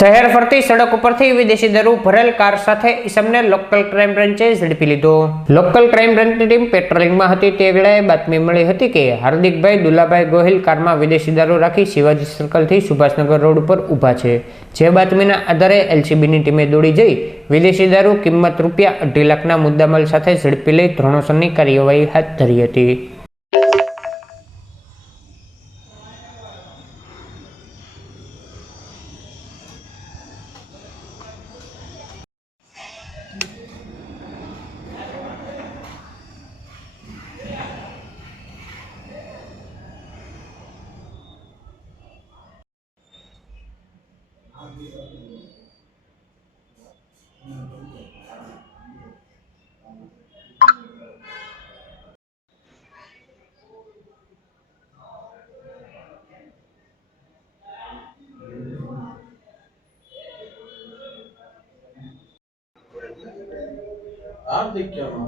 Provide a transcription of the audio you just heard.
શહેર ફરતી સડક ઉપરથી વિદેશી દારૂ ભરેલ કાર સાથે ઈસમને લોકલ ક્રાઇમ બ્રાન્ચે ઝડપી લીધો। લોકલ ક્રાઇમ બ્રાન્ચની ટીમ પેટ્રોલિંગમાં હતી તે વેળાએ બાતમી મળી હતી કે હાર્દિકભાઈ દુલાભાઈ ગોહિલ કારમાં વિદેશી દારૂ રાખી શિવાજી સર્કલથી સુભાષનગર રોડ ઉપર ઊભા છે। જે બાતમીના આધારે એલસીબીની ટીમે દોડી જઈ વિદેશી દારૂ કિંમત ₹2.5 લાખના મુદ્દામાલ સાથે ઝડપી લઈ ધોરણસરની કાર્યવાહી હાથ ધરી હતી। हार्दिक क्यों ना